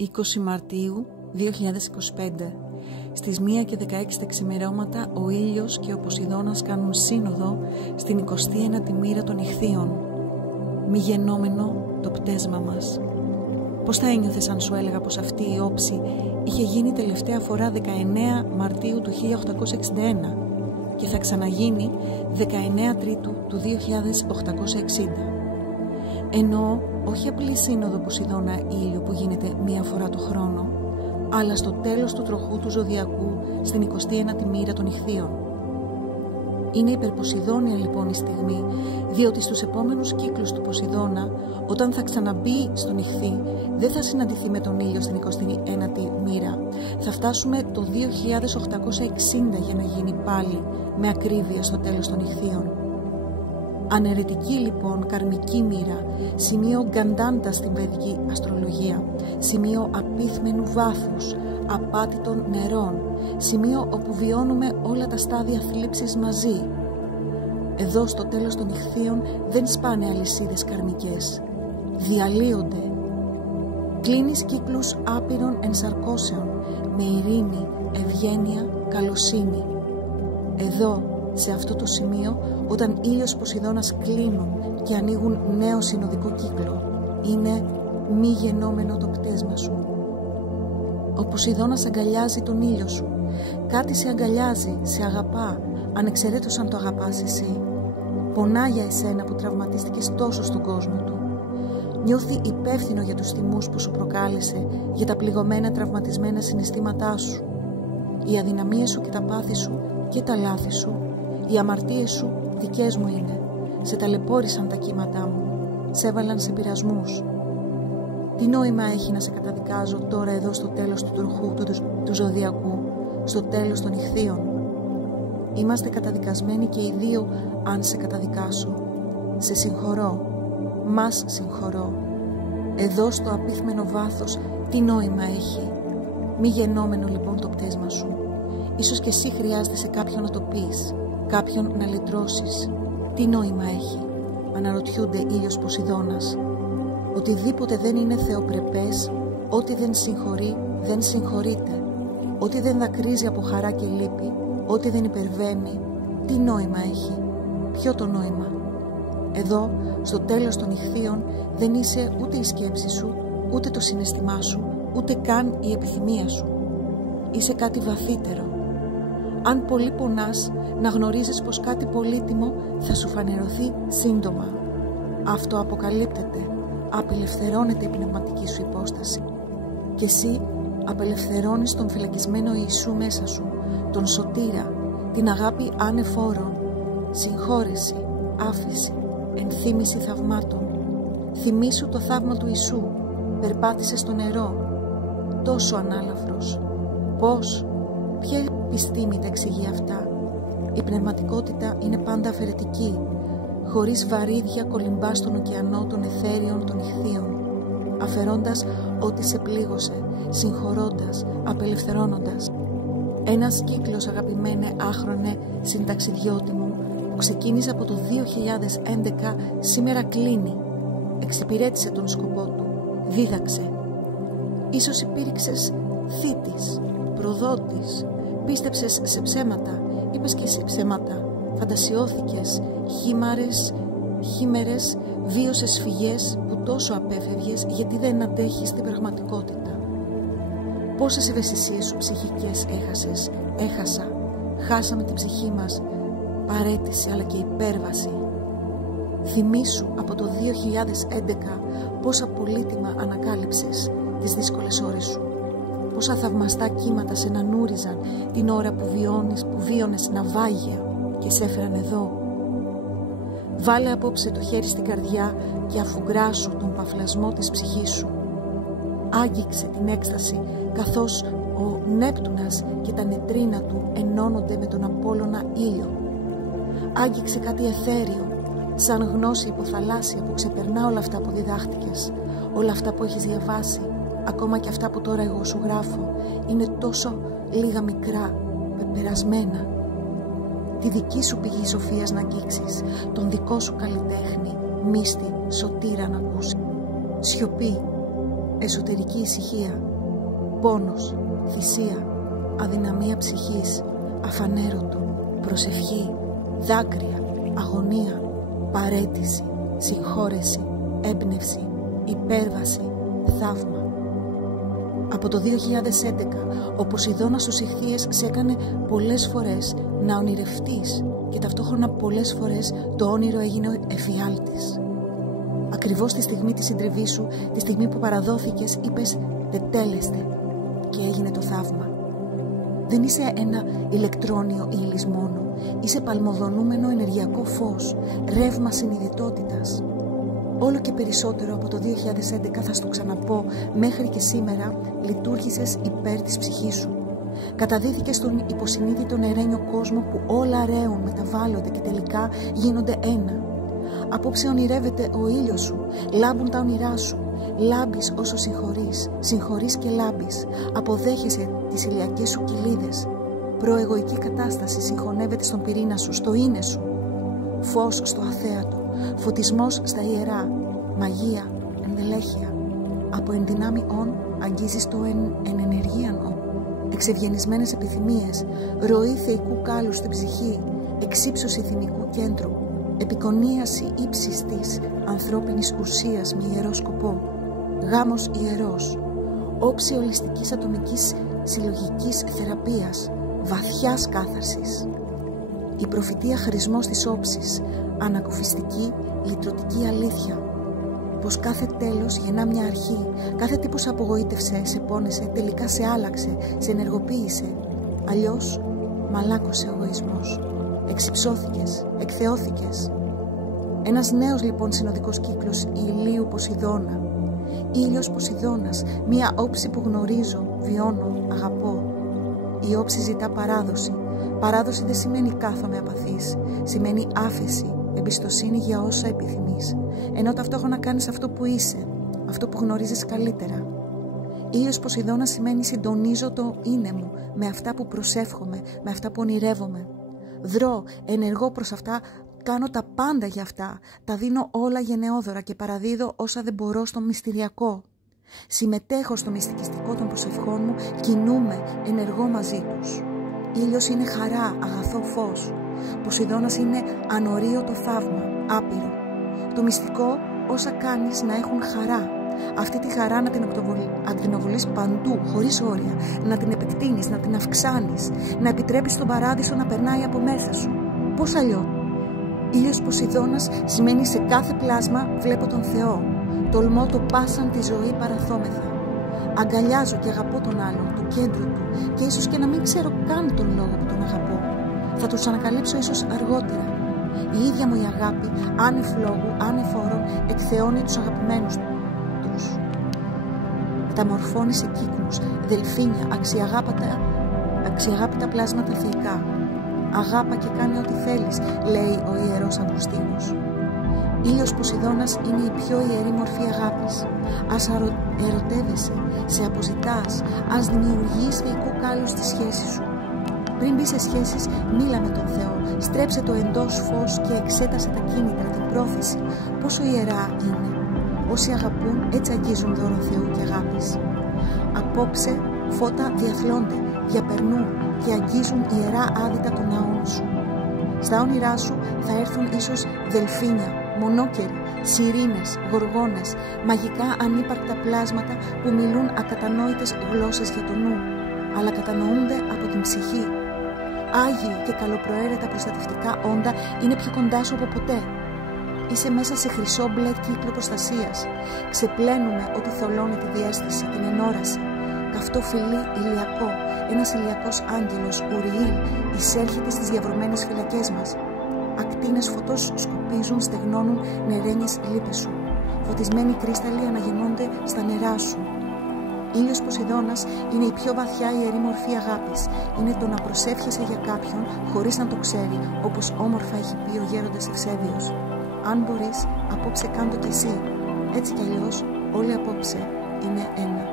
20 Μαρτίου 2025. Στις 1 και 16 τα ξημερώματα ο ήλιος και ο Ποσειδώνας κάνουν σύνοδο στην 29η μοίρα των Ιχθύων. Μη γενόμενο το πτέσμα μας. Πώς θα ένιωθες αν σου έλεγα πως αυτή η όψη είχε γίνει τελευταία φορά 19 Μαρτίου του 1861 και θα ξαναγίνει 19 Τρίτου του 2860. Εννοώ όχι απλή σύνοδο Ποσειδώνα ήλιο που γίνεται μία φορά το χρόνο, αλλά στο τέλος του τροχού του ζωδιακού στην 29η μοίρα των Ιχθύων. Είναι υπερποσειδώνια λοιπόν η στιγμή, διότι στους επόμενους κύκλους του Ποσειδώνα, όταν θα ξαναμπεί στον Ιχθύ, δεν θα συναντηθεί με τον ήλιο στην 29η μοίρα. Θα φτάσουμε το 2860 για να γίνει πάλι με ακρίβεια στο τέλος των Ιχθύων. Αναιρετική λοιπόν καρμική μοίρα, σημείο γκαντάντα στην βέδικη αστρολογία, σημείο απίθμενου βάθους, απάτητων νερών, σημείο όπου βιώνουμε όλα τα στάδια θλίψης μαζί. Εδώ στο τέλος των Ιχθύων δεν σπάνε αλυσίδες καρμικές, διαλύονται. Κλείνεις κύκλους άπειρων ενσαρκώσεων με ειρήνη, ευγένεια, καλοσύνη. Εδώ, σε αυτό το σημείο, όταν ήλιος Ποσειδώνας κλείνουν και ανοίγουν νέο συνοδικό κύκλο, είναι μη γενόμενο το πτέσμα σου. Ο Ποσειδώνας αγκαλιάζει τον ήλιο σου. Κάτι σε αγκαλιάζει, σε αγαπά, ανεξαιρέτως αν το αγαπάς εσύ. Πονά για εσένα που τραυματίστηκες τόσο στον κόσμο του. Νιώθει υπεύθυνο για τους θυμούς που σου προκάλεσε, για τα πληγωμένα τραυματισμένα συναισθήματά σου. Οι αδυναμίες σου και τα πάθη σου και τα λάθη σου, οι αμαρτίες σου δικές μου είναι. Σε ταλαιπώρησαν τα κύματά μου, σε έβαλαν σε πειρασμούς. Τι νόημα έχει να σε καταδικάζω τώρα εδώ στο τέλος του τροχού του ζωδιακού, στο τέλος των Ιχθύων? Είμαστε καταδικασμένοι και οι δύο αν σε καταδικάσω. Σε συγχωρώ, μας συγχωρώ. Εδώ στο απίθμενο βάθος τι νόημα έχει? Μη γενόμενο λοιπόν το πτέσμα σου. Ίσως και εσύ χρειάζεται σε κάποιον να το πεις, κάποιον να λυτρώσεις. Τι νόημα έχει? Αναρωτιούνται ήλιος Ποσειδώνας. Οτιδήποτε δεν είναι θεοπρεπές, ό,τι δεν συγχωρεί, δεν συγχωρείται. Ό,τι δεν δακρύζει από χαρά και λύπη, ό,τι δεν υπερβαίνει, τι νόημα έχει? Ποιο το νόημα? Εδώ, στο τέλος των Ιχθύων, δεν είσαι ούτε η σκέψη σου, ούτε το συναισθημά σου, ούτε καν η επιθυμία σου. Είσαι κάτι βαθύτερο. Αν πολύ πονάς, να γνωρίζεις πως κάτι πολύτιμο θα σου φανερωθεί σύντομα. Αυτό αποκαλύπτεται, απελευθερώνεται η πνευματική σου υπόσταση. Και εσύ απελευθερώνεις τον φυλακισμένο Ιησού μέσα σου, τον σωτήρα, την αγάπη άνεφόρων, συγχώρεση, άφηση, ενθύμηση θαυμάτων. Θυμήσου το θαύμα του Ιησού, περπάτησε στο νερό, τόσο ανάλαφρος. Πώς? Ποια επιστήμη τα εξηγεί αυτά? Η πνευματικότητα είναι πάντα αφαιρετική, χωρίς βαρύδια κολυμπά στον ωκεανό των αιθέριων των Ιχθύων, αφαιρώντας ό,τι σε πλήγωσε, συγχωρώντας, απελευθερώνοντας. Ένας κύκλος, αγαπημένε άχρονε συνταξιδιώτη μου, που ξεκίνησε από το 2011, σήμερα κλείνει. Εξυπηρέτησε τον σκοπό του, δίδαξε. Ίσως υπήρξες θήτης, προδότης, πίστεψες σε ψέματα, είπες και εσύ ψέματα, φαντασιώθηκες, χήμερες, βίωσες φυγές που τόσο απέφευγες γιατί δεν αντέχεις την πραγματικότητα. Πόσες ευαισθησίες σου ψυχικές έχασα, χάσαμε την ψυχή μας, παρέτηση αλλά και υπέρβαση. Θυμήσου από το 2011 πόσα πολύτιμα ανακάλυψες τις δύσκολες ώρες σου. Πόσα θαυμαστά κύματα σε νανούριζαν την ώρα που βίωνες ναυάγια και σε έφεραν εδώ. Βάλε απόψε το χέρι στην καρδιά και αφουγκράσου τον παφλασμό της ψυχής σου. Άγγιξε την έκσταση καθώς ο Νέπτουνας και τα νετρίνα του ενώνονται με τον Απόλλωνα ήλιο. Άγγιξε κάτι αιθέριο, σαν γνώση υποθαλάσσια που ξεπερνά όλα αυτά που διδάχτηκες, όλα αυτά που έχεις διαβάσει, ακόμα και αυτά που τώρα εγώ σου γράφω, είναι τόσο λίγα μικρά, πεπερασμένα. Τη δική σου πηγή σοφίας να αγγίξεις, τον δικό σου καλλιτέχνη, μύστη, σωτήρα να ακούσει. Σιωπή. εσωτερική ησυχία, πόνος, θυσία, αδυναμία ψυχής, αφανέρωτο, προσευχή, δάκρυα, αγωνία, παραίτηση, συγχώρεση, έμπνευση, υπέρβαση, θαύμα. Από το 2011, ο Ποσειδώνας στους Ιχθύες σε έκανε πολλές φορές να ονειρευτείς και ταυτόχρονα πολλές φορές το όνειρο έγινε εφιάλτης. Ακριβώς τη στιγμή της συντριβής σου, τη στιγμή που παραδόθηκες, είπες «τετέλεστε» και έγινε το θαύμα. Δεν είσαι ένα ηλεκτρόνιο ή ύλης μόνο, είσαι παλμοδονούμενο ενεργειακό φως, ρεύμα συνειδητότητας. Όλο και περισσότερο από το 2011, θα στο ξαναπώ, μέχρι και σήμερα λειτουργήσες υπέρ της ψυχής σου. Καταδύθηκες στον υποσυνείδητο εραίνιο κόσμο που όλα ρέουν, μεταβάλλονται και τελικά γίνονται ένα. Απόψε ονειρεύεται ο ήλιος σου, λάμπουν τα όνειρά σου, λάμπεις όσο συγχωρείς και λάμπεις, αποδέχεσαι τις ηλιακές σου κοιλίδες. Προεγωική κατάσταση συγχωνεύεται στον πυρήνα σου, στο είναι σου. Φως στο αθέατο, φωτισμός στα ιερά, μαγεία, ενδελέχεια. Από ενδυνάμει ον αγγίζεις το εν ενεργείαν ον. Εξευγενισμένες επιθυμίες, ροή θεϊκού κάλου στην ψυχή, εξύψωση θυμικού κέντρου, επικονίαση ύψης της ανθρώπινης ουσίας με ιερό σκοπό, γάμος ιερός, όψη ολιστικής ατομικής συλλογικής θεραπείας, βαθιάς κάθαρσης. Η προφητεία χρησμός της όψης, ανακουφιστική, λυτρωτική αλήθεια. Πως κάθε τέλος γεννά μια αρχή, κάθε τι που σε απογοήτευσε, σε πόνεσε, τελικά σε άλλαξε, σε ενεργοποίησε. Αλλιώς μαλάκωσε ο εγωισμός. Εξυψώθηκες, εκθεώθηκες. Ένας νέος λοιπόν συνοδικός κύκλος ηλίου Ποσειδώνα. Ήλιος Ποσειδώνας, μια όψη που γνωρίζω, βιώνω, αγαπώ. Η όψη ζητά παράδοση. Παράδοση δεν σημαίνει κάθομαι απαθής, σημαίνει άφεση, εμπιστοσύνη για όσα επιθυμείς, ενώ ταυτόχρονα κάνεις αυτό που είσαι, αυτό που γνωρίζεις καλύτερα. Ήλιος Ποσειδώνας σημαίνει συντονίζω το είναι μου με αυτά που προσεύχομαι, με αυτά που ονειρεύομαι. Δρώ, ενεργώ προς αυτά, κάνω τα πάντα για αυτά, τα δίνω όλα γενναιόδωρα και παραδίδω όσα δεν μπορώ στο μυστηριακό. Συμμετέχω στο μυστικιστικό των προσευχών μου, κινούμαι, ενεργώ μαζί τους. Ήλιος είναι χαρά, αγαθό φως. Ποσειδώνας είναι ανορίωτο θαύμα, άπειρο. Το μυστικό, όσα κάνεις να έχουν χαρά. Αυτή τη χαρά να την ακτινοβολείς παντού, χωρίς όρια. Να την επεκτείνεις, να την αυξάνεις. Να επιτρέπεις τον παράδεισο να περνάει από μέσα σου. Πώς αλλιώς? Ήλιος Ποσειδώνας σημαίνει σε κάθε πλάσμα βλέπω τον Θεό. Τολμώ το πάσαν τη ζωή παραθόμεθα. Αγκαλιάζω και αγαπώ τον άλλον, το κέντρο του, και ίσως και να μην ξέρω καν τον λόγο που τον αγαπώ. Θα τους ανακαλύψω ίσως αργότερα. Η ίδια μου η αγάπη, άνευ λόγου, άνευ όρων, εκθεώνει τους αγαπημένους τους. Μεταμορφώνει σε κύκνους, δελφίνια, αξιαγάπητα πλάσματα θεϊκά. Αγάπα και κάνε ό,τι θέλεις, λέει ο ιερός Αυγουστίνος. Ήλιος Ποσειδώνας είναι η πιο ιερή μορφή αγάπης. Ας ερωτεύεσαι, σε αποζητάς, ας δημιουργείς θεϊκό κάλο στη σχέση σου. Πριν μπεις σε σχέσεις, μίλα με τον Θεό, στρέψε το εντός φως και εξέτασε τα κίνητρα, την πρόθεση. Πόσο ιερά είναι. Όσοι αγαπούν, έτσι αγγίζουν δώρο Θεού και αγάπης. Απόψε, φώτα διαθλώνται, διαπερνούν και αγγίζουν ιερά άδυτα των ναών σου. Στα όνειρά σου θα έρθουν ίσως δελφίνια, μονόκεροι, σιρήνες, γοργόνες, μαγικά ανύπαρκτα πλάσματα που μιλούν ακατανόητες γλώσσες για το νου, αλλά κατανοούνται από την ψυχή. Άγιοι και καλοπροαίρετα προστατευτικά όντα είναι πιο κοντά σου από ποτέ. Είσαι μέσα σε χρυσό μπλε κύκλο προστασίας. Ξεπλένουμε ό,τι θολώνει τη διέστηση, την ενόραση. Καυτό φιλί ηλιακό, ένας ηλιακός άγγελος, Ουριήλ, εισέρχεται στις διαβρωμένες φυλακές μας. Ακτίνες φωτός σκουπίζουν, στεγνώνουν νερένιες λύπες σου. Φωτισμένοι κρίσταλοι αναγεννώνται στα νερά σου. Ήλιος Ποσειδώνας είναι η πιο βαθιά ιερή μορφή αγάπης. Είναι το να προσεύχεσαι για κάποιον χωρίς να το ξέρει, όπως όμορφα έχει πει ο γέροντας Ευσέβιος. Αν μπορείς, απόψε κάντο κι εσύ. Έτσι κι αλλιώς, όλοι απόψε είναι ένα.